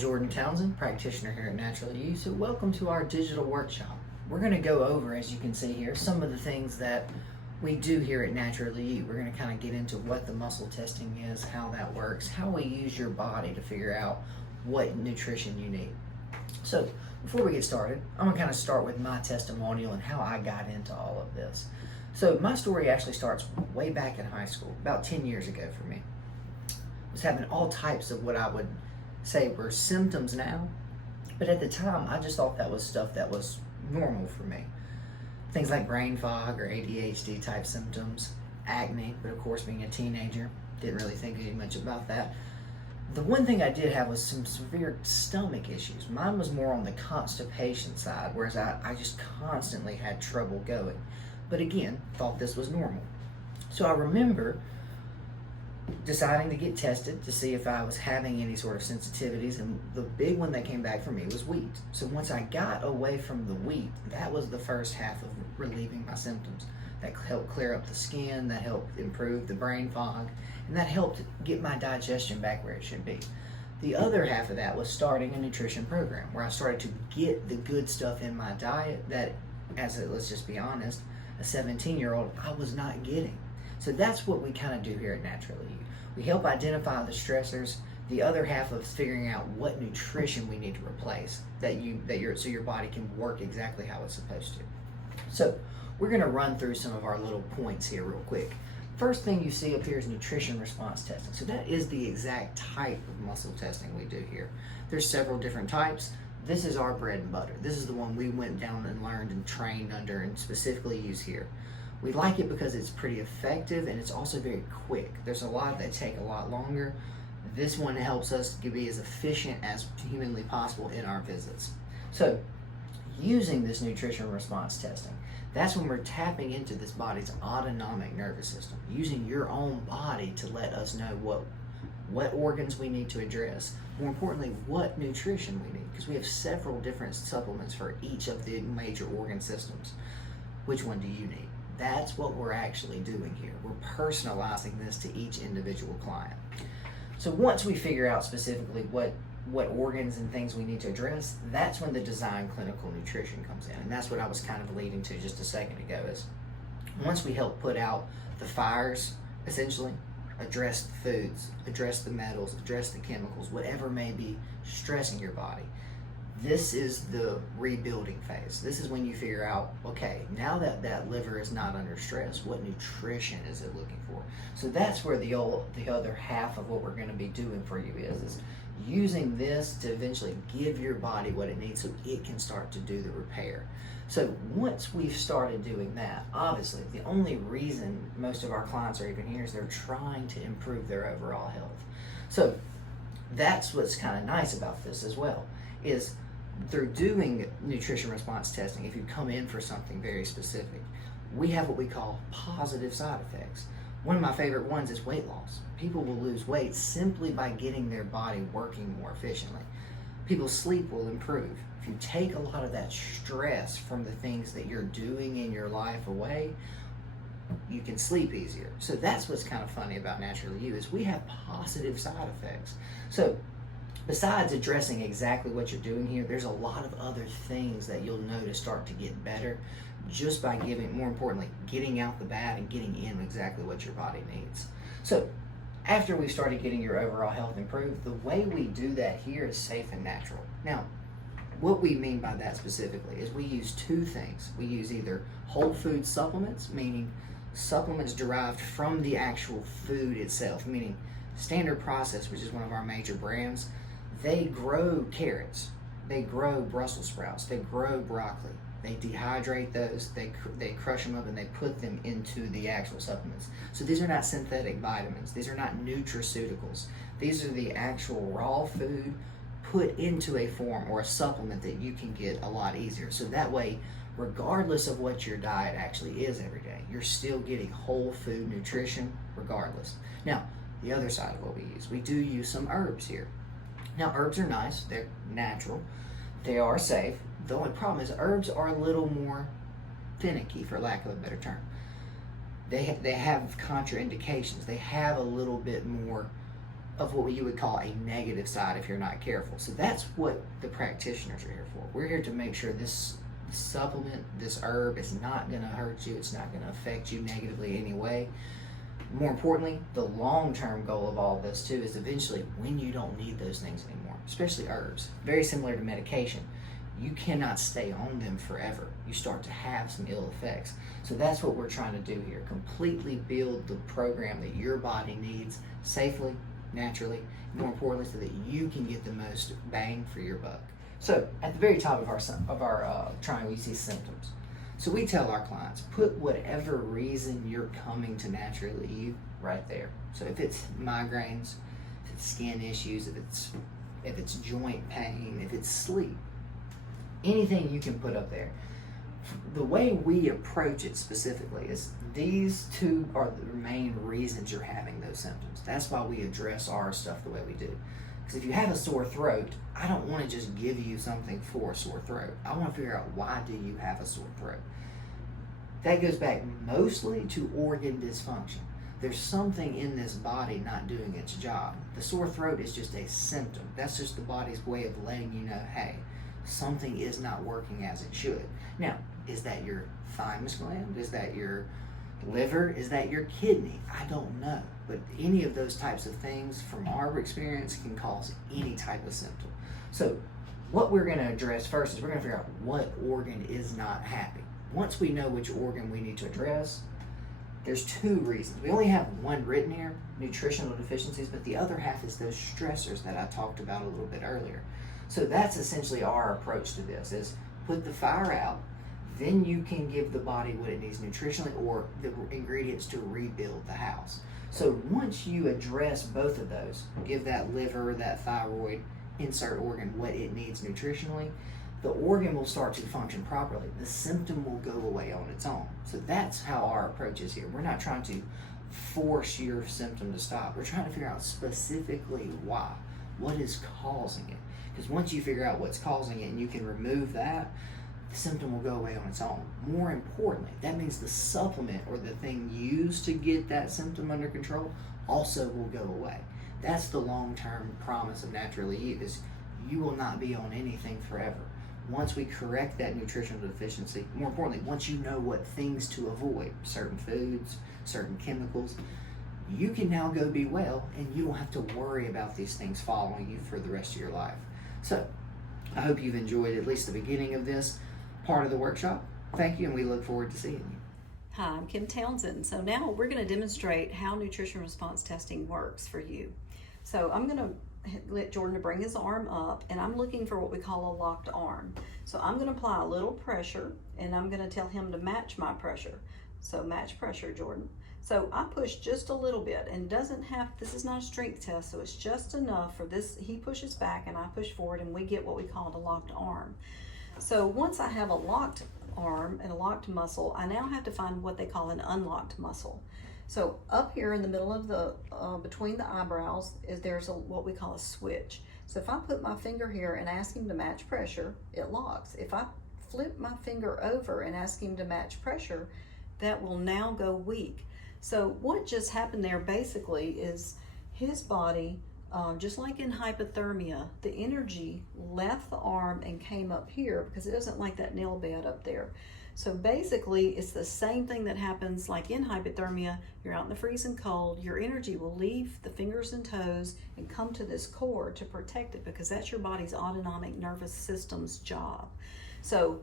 Kim Townsend, practitioner here at Natural You. So welcome to our digital workshop. We're going to go over, as you can see here, some of the things that we do here at Natural You. We're going to kind of get into what the muscle testing is, how that works, how we use your body to figure out what nutrition you need. So before we get started, I'm going to kind of start with my testimonial and how I got into all of this. So my story actually starts way back in high school, about 10 years ago for me. I was having all types of what I would say were symptoms now, but at the time I just thought that was stuff that was normal for me. Things like brain fog or ADHD type symptoms, acne, but of course being a teenager, didn't really think any much about that. The one thing I did have was some severe stomach issues. Mine was more on the constipation side, whereas I just constantly had trouble going. But again, thought this was normal. So I remember deciding to get tested to see if I was having any sort of sensitivities, and the big one that came back for me was wheat. So once I got away from the wheat, that was the first half of relieving my symptoms. That helped clear up the skin, that helped improve the brain fog, and that helped get my digestion back where it should be. The other half of that was starting a nutrition program where I started to get the good stuff in my diet that, let's just be honest, a 17-year-old, I was not getting. So that's what we kind of do here at Natural You. We help identify the stressors. The other half of figuring out what nutrition we need to replace so your body can work exactly how it's supposed to. So we're going to run through some of our little points here real quick. First thing you see up here is nutrition response testing. So that is the exact type of muscle testing we do here. There's several different types. This is our bread and butter. This is the one we went down and learned and trained under and specifically use here. We like it because it's pretty effective and it's also very quick. There's a lot that take a lot longer. This one helps us to be as efficient as humanly possible in our visits. So using this nutrition response testing, that's when we're tapping into this body's autonomic nervous system, using your own body to let us know what organs we need to address. More importantly, what nutrition we need, because we have several different supplements for each of the major organ systems. Which one do you need? That's what we're actually doing here. We're personalizing this to each individual client. So once we figure out specifically what organs and things we need to address, that's when the design clinical nutrition comes in. And that's what I was kind of leading to just a second ago, is once we help put out the fires, essentially, address the foods, address the metals, address the chemicals, whatever may be stressing your body. This is the rebuilding phase. This is when you figure out, okay, now that liver is not under stress, what nutrition is it looking for? So that's where the other half of what we're going to be doing for you is using this to eventually give your body what it needs so it can start to do the repair. So once we've started doing that, obviously the only reason most of our clients are even here is they're trying to improve their overall health. So that's what's kind of nice about this as well, is through doing nutrition response testing, if you come in for something very specific, we have what we call positive side effects. One of my favorite ones is weight loss. People will lose weight simply by getting their body working more efficiently. People's sleep will improve. If you take a lot of that stress from the things that you're doing in your life away, you can sleep easier. So that's what's kind of funny about Natural You, is we have positive side effects. So besides addressing exactly what you're doing here, there's a lot of other things that you'll notice start to get better just by more importantly, getting out the bad and getting in exactly what your body needs. So after we started getting your overall health improved, the way we do that here is safe and natural. Now, what we mean by that specifically is we use two things. We use either whole food supplements, meaning supplements derived from the actual food itself, meaning Standard Process, which is one of our major brands, they grow carrots, they grow Brussels sprouts, they grow broccoli. They dehydrate those, they crush them up, and they put them into the actual supplements. So these are not synthetic vitamins. These are not nutraceuticals. These are the actual raw food put into a form or a supplement that you can get a lot easier. So that way, regardless of what your diet actually is every day, you're still getting whole food nutrition regardless. Now, the other side of what we do use some herbs here. Now, herbs are nice, they're natural, they are safe. The only problem is herbs are a little more finicky, for lack of a better term. They have contraindications. They have a little bit more of what you would call a negative side if you're not careful. So that's what the practitioners are here for. We're here to make sure this supplement, this herb, is not going to hurt you. It's not going to affect you negatively in any way. More importantly, the long-term goal of all this too is eventually when you don't need those things anymore, especially herbs, very similar to medication. You cannot stay on them forever. You start to have some ill effects. So that's what we're trying to do here. Completely build the program that your body needs safely, naturally, more importantly, so that you can get the most bang for your buck. So at the very top of our triangle, you see symptoms. So we tell our clients, put whatever reason you're coming to Naturally You right there. So if it's migraines, if it's skin issues, if it's joint pain, if it's sleep, anything you can put up there. The way we approach it specifically is these two are the main reasons you're having those symptoms. That's why we address our stuff the way we do. Because if you have a sore throat, I don't want to just give you something for a sore throat. I want to figure out, why do you have a sore throat? That goes back mostly to organ dysfunction. There's something in this body not doing its job. The sore throat is just a symptom. That's just the body's way of letting you know, hey, something is not working as it should. Now, is that your thymus gland? Is that your liver? Is that your kidney? I don't know. But any of those types of things from our experience can cause any type of symptom. So what we're going to address first is we're going to figure out what organ is not happy. Once we know which organ we need to address, there's two reasons. We only have one written here, nutritional deficiencies, but the other half is those stressors that I talked about a little bit earlier. So that's essentially our approach to this, is put the fire out, then you can give the body what it needs nutritionally or the ingredients to rebuild the house. So once you address both of those, give that liver, that thyroid, insert organ what it needs nutritionally, the organ will start to function properly. The symptom will go away on its own. So that's how our approach is here. We're not trying to force your symptom to stop. We're trying to figure out specifically why. What is causing it? Because once you figure out what's causing it and you can remove that, the symptom will go away on its own. More importantly, that means the supplement or the thing used to get that symptom under control also will go away. That's the long-term promise of Naturally You, is you will not be on anything forever. Once we correct that nutritional deficiency, more importantly, once you know what things to avoid, certain foods, certain chemicals, you can now go be well and you don't have to worry about these things following you for the rest of your life. So I hope you've enjoyed at least the beginning of this part of the workshop. Thank you, and we look forward to seeing you. Hi, I'm Kim Townsend. So now we're going to demonstrate how nutrition response testing works for you. So I'm going to let Jordan to bring his arm up, and I'm looking for what we call a locked arm. So I'm going to apply a little pressure, and I'm going to tell him to match my pressure. So match pressure, Jordan. So I push just a little bit, and doesn't have, this is not a strength test, so it's just enough for this. He pushes back and I push forward, and we get what we call a locked arm. So once I have a locked arm and a locked muscle, I now have to find what they call an unlocked muscle. So up here in the middle of the, between the eyebrows, there's what we call a switch. So if I put my finger here and ask him to match pressure, it locks. If I flip my finger over and ask him to match pressure, that will now go weak. So what just happened there basically is his body, just like in hypothermia, the energy left the arm and came up here because it doesn't like that nail bed up there. So basically, it's the same thing that happens like in hypothermia. You're out in the freezing cold, your energy will leave the fingers and toes and come to this core to protect it, because that's your body's autonomic nervous system's job. So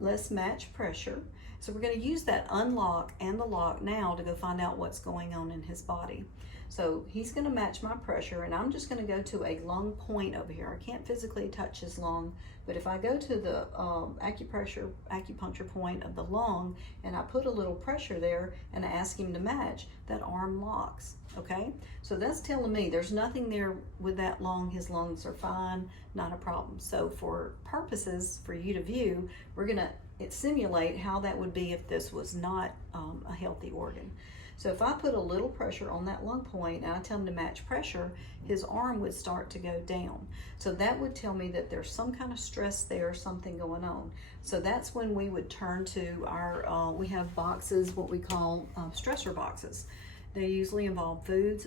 let's match pressure. So we're going to use that unlock and the lock now to go find out what's going on in his body. So he's going to match my pressure, and I'm just going to go to a lung point over here. I can't physically touch his lung, but if I go to the acupuncture point of the lung and I put a little pressure there and I ask him to match, that arm locks. Okay, so that's telling me there's nothing there with that lung. His lungs are fine, not a problem. So for purposes for you to view, we're going to simulate how that would be if this was not a healthy organ. So if I put a little pressure on that lung point and I tell him to match pressure, his arm would start to go down. So that would tell me that there's some kind of stress there, something going on. So that's when we would turn to our, we have boxes, what we call stressor boxes. They usually involve foods,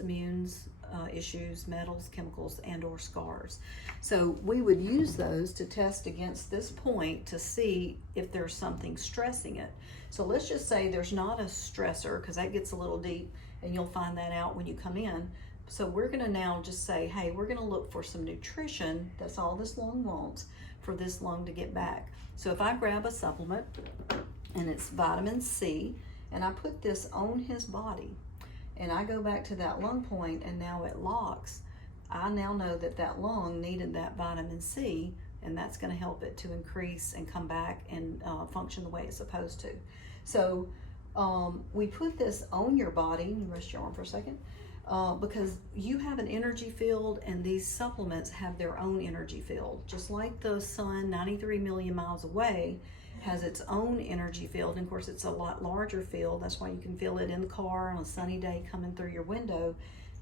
issues, metals, chemicals, and or scars. So we would use those to test against this point to see if there's something stressing it. So let's just say there's not a stressor, because that gets a little deep, and you'll find that out when you come in. So we're gonna now just say, hey, we're gonna look for some nutrition, that's all this lung wants, for this lung to get back. So if I grab a supplement, and it's vitamin C, and I put this on his body, and I go back to that lung point, and now it locks, I now know that that lung needed that vitamin C, and that's gonna help it to increase and come back and function the way it's supposed to. So we put this on your body, you rest your arm for a second, because you have an energy field, and these supplements have their own energy field. Just like the sun 93 million miles away has its own energy field, and of course it's a lot larger field, that's why you can feel it in the car on a sunny day coming through your window.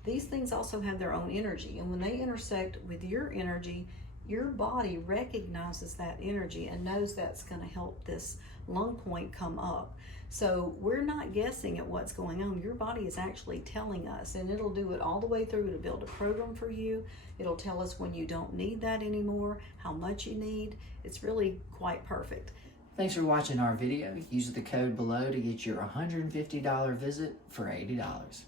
These things also have their own energy, and when they intersect with your energy, your body recognizes that energy and knows that's going to help this lung point come up. So we're not guessing at what's going on. Your body is actually telling us, and it'll do it all the way through. It'll build a program for you. It'll tell us when you don't need that anymore, how much you need. It's really quite perfect. Thanks for watching our video. Use the code below to get your $150 visit for $80.